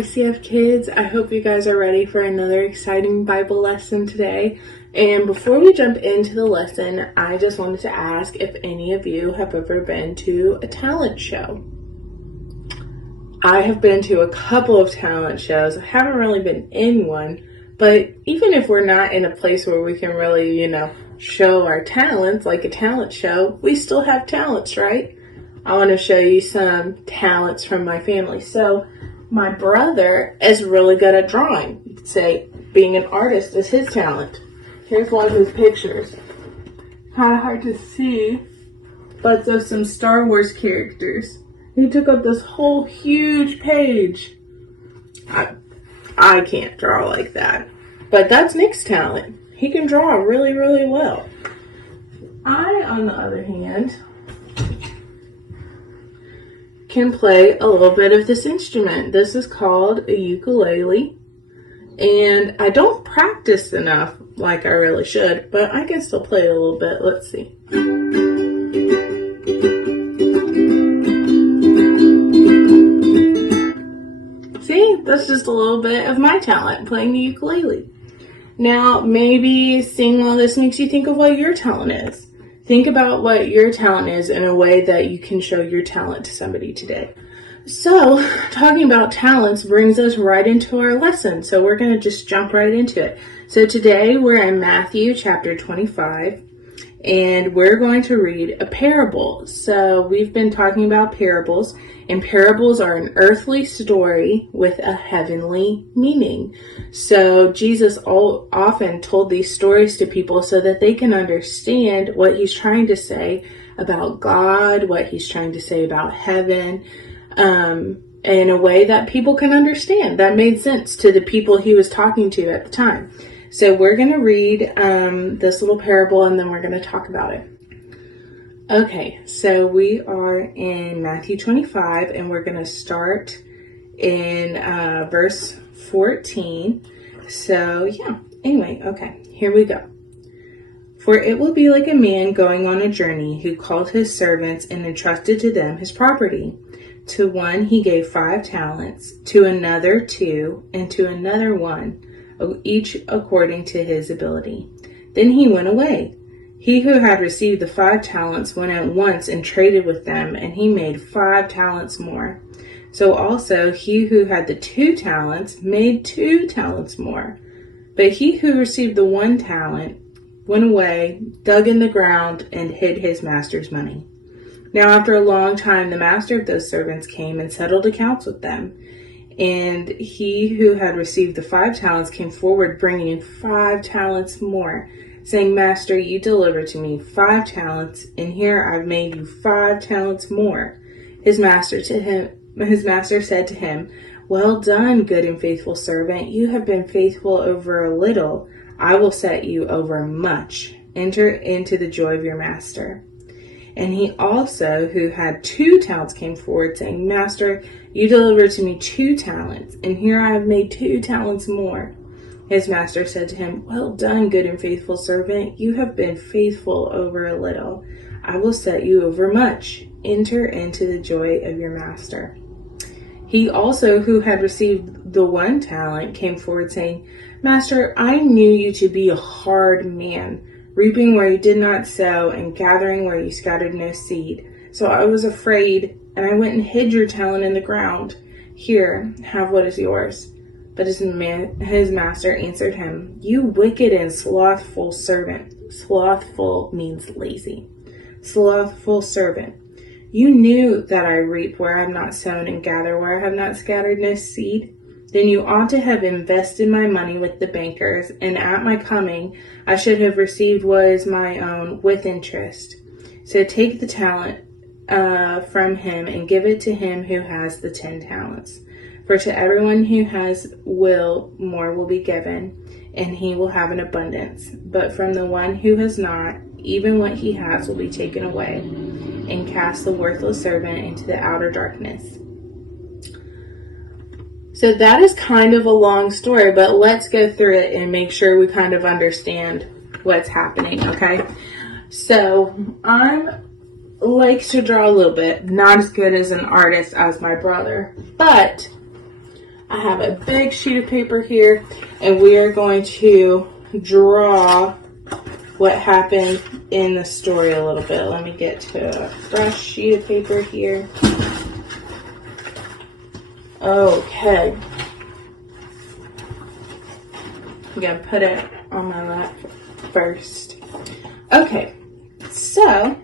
ICF Kids. I hope you guys are ready for another exciting Bible lesson today. And before we jump into the lesson, I just wanted to ask if any of you have ever been to a talent show. I have been to a couple of talent shows. I haven't really been in one, but even if we're not in a place where we can really, show our talents like a talent show, we still have talents, right? I want to show you some talents from my family. So my brother is really good at drawing. You could say being an artist is his talent. Here's one of his pictures. Kind of hard to see, but there's some Star Wars characters. He took up this whole huge page. I can't draw like that, but that's Nick's talent. He can draw really, really well. I, on the other hand, can play a little bit of this instrument. This is called a ukulele, and I don't practice enough like I really should, but I can still play it a little bit. Let's see. See, that's just a little bit of my talent, playing the ukulele. Now, maybe seeing all this makes you think of what your talent is. Think about what your talent is in a way that you can show your talent to somebody today. So, talking about talents brings us right into our lesson. So we're going to just jump right into it. So today we're in Matthew chapter 25, and we're going to read a parable. So we've been talking about parables, and parables are an earthly story with a heavenly meaning. So Jesus often told these stories to people so that they can understand what he's trying to say about God, what he's trying to say about heaven, in a way that people can understand, that made sense to the people he was talking to at the time. So we're going to read this little parable, and then we're going to talk about it. Okay, so we are in Matthew 25, and we're going to start in verse 14. So yeah, anyway, okay, here we go. For it will be like a man going on a journey who called his servants and entrusted to them his property. To one he gave 5 talents, to another 2, and to another 1, each according to his ability. Then he went away. He who had received the 5 talents went at once and traded with them, and he made 5 talents more. So also he who had the 2 talents made 2 talents more. But he who received the 1 talent went away, dug in the ground, and hid his master's money. Now after a long time the master of those servants came and settled accounts with them. And he who had received the 5 talents came forward, bringing in 5 talents more, saying, Master, you delivered to me 5 talents, and here I've made you 5 talents more. His master said to him, Well done, good and faithful servant. You have been faithful over a little. I will set you over much. Enter into the joy of your master. And he also, who had 2 talents, came forward, saying, Master, you delivered to me 2 talents, and here I have made 2 talents more. His master said to him, Well done, good and faithful servant. You have been faithful over a little. I will set you over much. Enter into the joy of your master. He also, who had received the 1 talent, came forward, saying, Master, I knew you to be a hard man, reaping where you did not sow, and gathering where you scattered no seed. So I was afraid, and I went and hid your talent in the ground. Here, have what is yours. But his master answered him, You wicked and slothful servant. Slothful means lazy. Slothful servant. You knew that I reap where I have not sown, and gather where I have not scattered no seed. Then you ought to have invested my money with the bankers, and at my coming I should have received what is my own with interest. So take the talent from him and give it to him who has the 10 talents. For to everyone who has more will be given, and he will have an abundance. But from the one who has not, even what he has will be taken away. And cast the worthless servant into the outer darkness. So that is kind of a long story, but let's go through it and make sure we kind of understand what's happening, okay? So I'm likes to draw a little bit, not as good as an artist as my brother, but I have a big sheet of paper here, and we are going to draw what happened in the story a little bit. Let me get to a fresh sheet of paper here. Okay. I'm going to put it on my lap first. Okay, so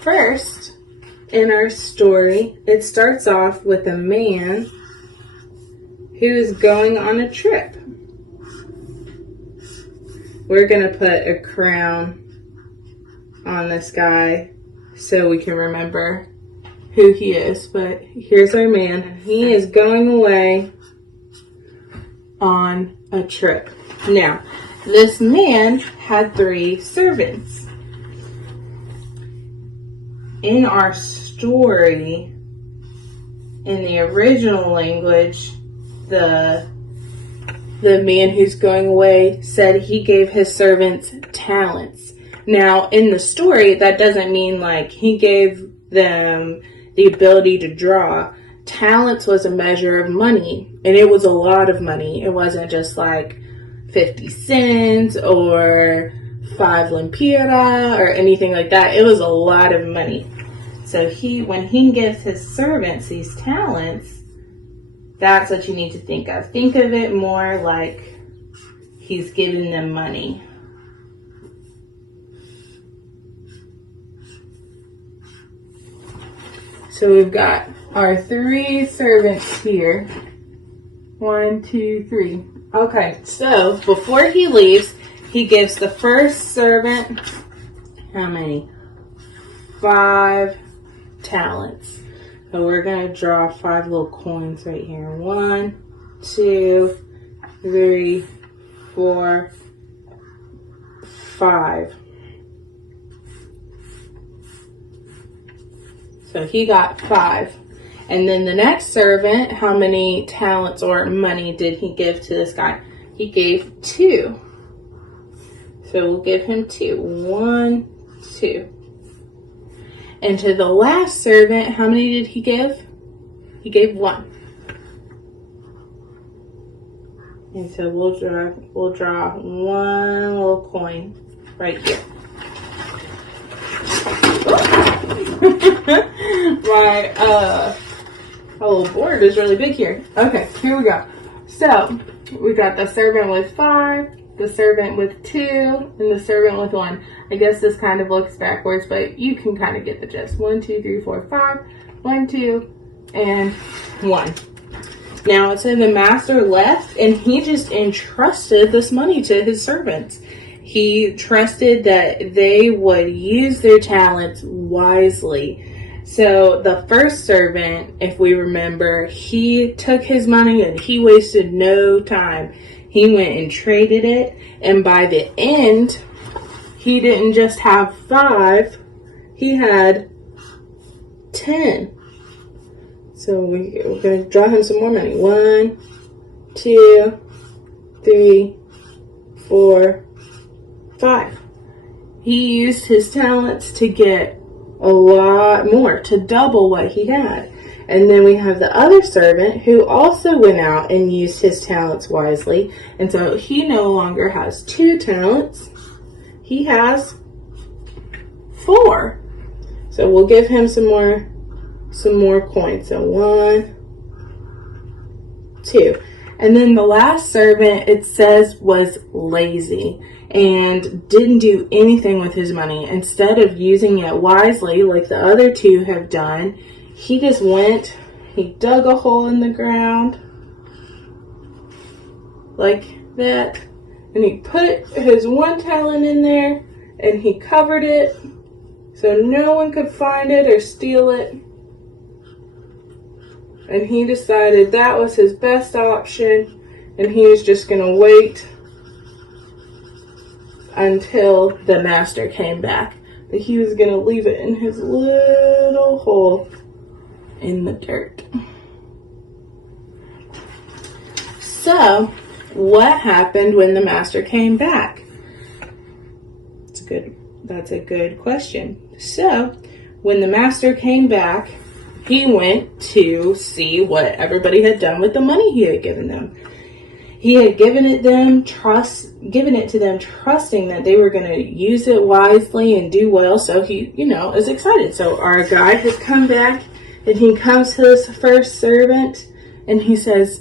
first in our story, it starts off with a man who is going on a trip. We're going to put a crown on this guy so we can remember who he is. But here's our man. He is going away on a trip. Now, this man had 3 servants. In our story, in the original language, the man who's going away said he gave his servants talents. Now, in the story, that doesn't mean like he gave them the ability to draw. Talents was a measure of money, and it was a lot of money. It wasn't just like 50 cents or 5 lempiras or anything like that. It was a lot of money. So when he gives his servants these talents, that's what you need to think of. Think of it more like he's giving them money. So we've got our 3 servants here. 1, 2, 3. Okay, so before he leaves, he gives the first servant, how many? 5 talents. So we're going to draw 5 little coins right here. 1, 2, 3, 4, 5. So he got 5. And then the next servant, how many talents or money did he give to this guy? He gave 2. So we'll give him 2. 1, 2. And to the last servant, how many did he give? He gave 1. And so we'll draw 1 little coin right here. My little board is really big here. Okay, here we go. So we got the servant with 5, the servant with 2, and the servant with 1. I guess this kind of looks backwards, but you can kind of get the gist. 1, 2, 3, 4, 5. 1, 2, and 1. Now it said the master left, and he just entrusted this money to his servants. He trusted that they would use their talents wisely. So the first servant, if we remember, he took his money and he wasted no time. He went and traded it, and by the end, he didn't just have 5, he had 10. So we're going to draw him some more money. 1, 2, 3, 4, 5. He used his talents to get a lot more, to double what he had. And then we have the other servant who also went out and used his talents wisely. And so he no longer has 2 talents. He has 4. So we'll give him some more coins. So 1, 2. And then the last servant, it says, was lazy and didn't do anything with his money. Instead of using it wisely like the other 2 have done, he just went, he dug a hole in the ground like that, and he put his 1 talent in there, and he covered it so no one could find it or steal it. And he decided that was his best option, and he was just going to wait until the master came back. But he was going to leave it in his little hole in the dirt. So, what happened when the master came back? That's a good question. So, when the master came back, he went to see what everybody had done with the money he had given them. He had given it to them, trusting that they were going to use it wisely and do well. So he, is excited. So our guy has come back, and he comes to his first servant, and he says,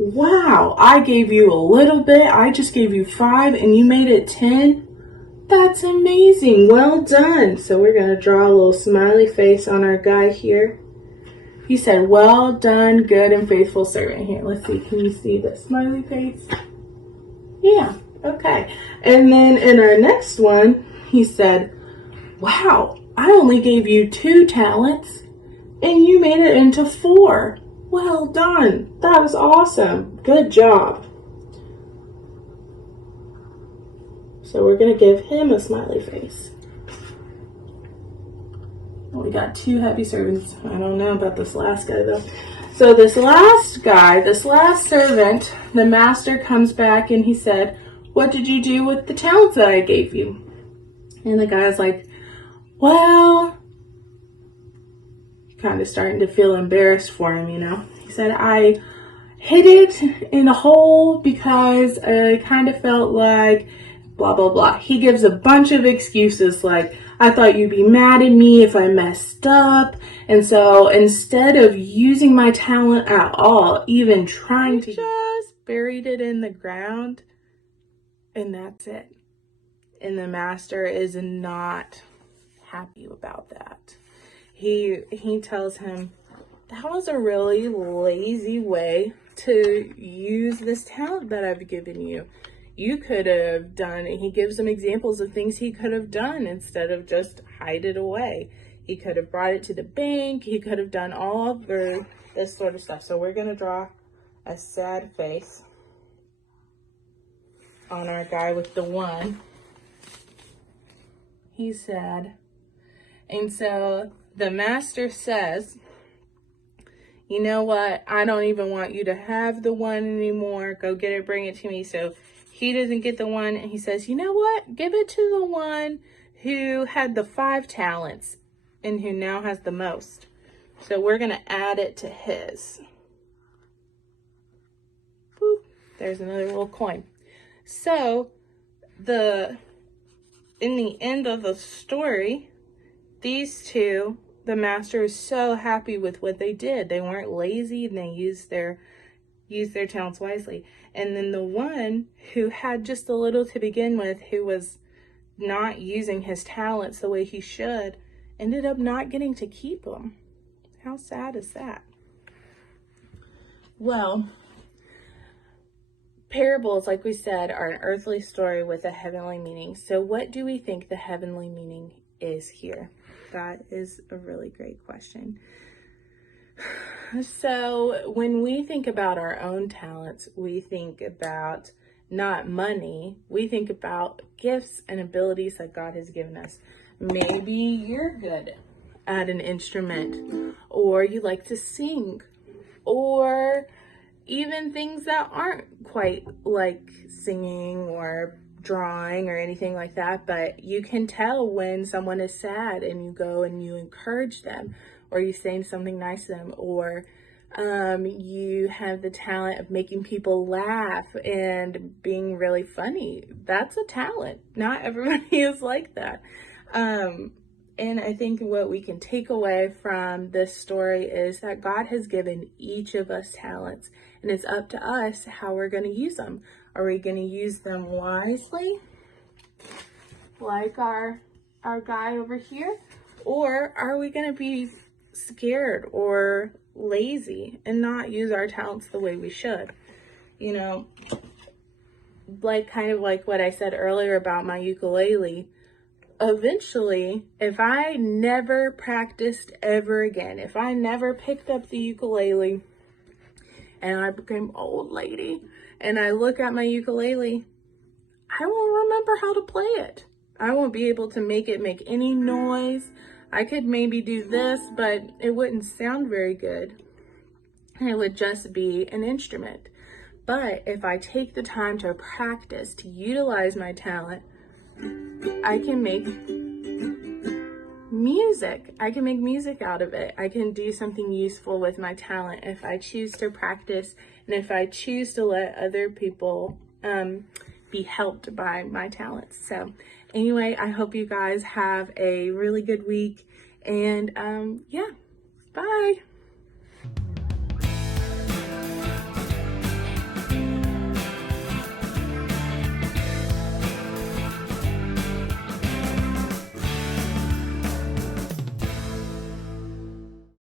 "Wow, I gave you a little bit. I just gave you 5, and you made it 10. That's amazing. Well done." So we're going to draw a little smiley face on our guy here. He said, "Well done, good and faithful servant." Here, let's see. Can you see the smiley face? Yeah, okay. And then in our next one, he said, "Wow, I only gave you 2 talents, and you made it into 4. Well done. That was awesome. Good job." So we're going to give him a smiley face. We got 2 happy servants. I don't know about this last guy though. So this last servant, the master comes back and he said, "What did you do with the talents that I gave you?" And the guy's like, "Well," kind of starting to feel embarrassed for him, He said, "I hid it in a hole because I kind of felt like blah, blah, blah." He gives a bunch of excuses like, "I thought you'd be mad at me if I messed up. And so instead of using my talent at all, even trying to just buried it in the ground." And that's it. And the master is not happy about that. He tells him, "That was a really lazy way to use this talent that I've given you. You could have done," and he gives him examples of things he could have done instead of just hide it away. He could have brought it to the bank. He could have done all of this sort of stuff. So we're going to draw a sad face on our guy with the 1. He's sad. And so the master says, "You know what? I don't even want you to have the 1 anymore. Go get it, bring it to me." So he doesn't get the 1, and he says, "You know what? Give it to the one who had the 5 talents and who now has the most." So we're going to add it to his. Boop. There's another little coin. So in the end of the story, these 2, the master is so happy with what they did. They weren't lazy, and they used their talents wisely. And then the one who had just a little to begin with, who was not using his talents the way he should, ended up not getting to keep them. How sad is that? Well, parables, like we said, are an earthly story with a heavenly meaning. So what do we think the heavenly meaning is here? That is a really great question. So when we think about our own talents, we think about not money. We think about gifts and abilities that God has given us. Maybe you're good at an instrument, or you like to sing, or even things that aren't quite like singing or drawing or anything like that, but you can tell when someone is sad and you go and you encourage them, or you say something nice to them, or you have the talent of making people laugh and being really funny. That's a talent. Not everybody is like that. And I think what we can take away from this story is that God has given each of us talents, and it's up to us how we're going to use them. Are we going to use them wisely, like our guy over here? Or are we going to be scared or lazy and not use our talents the way we should? You know, kind of like what I said earlier about my ukulele. Eventually, if I never practiced ever again, if I never picked up the ukulele and I became old lady and I look at my ukulele, I won't remember how to play it. I won't be able to make it make any noise. I could maybe do this, but it wouldn't sound very good. It would just be an instrument. But if I take the time to practice, to utilize my talent, I can make music. I can make music out of it. I can do something useful with my talent if I choose to practice and if I choose to let other people be helped by my talents. So anyway, I hope you guys have a really good week, and yeah, bye.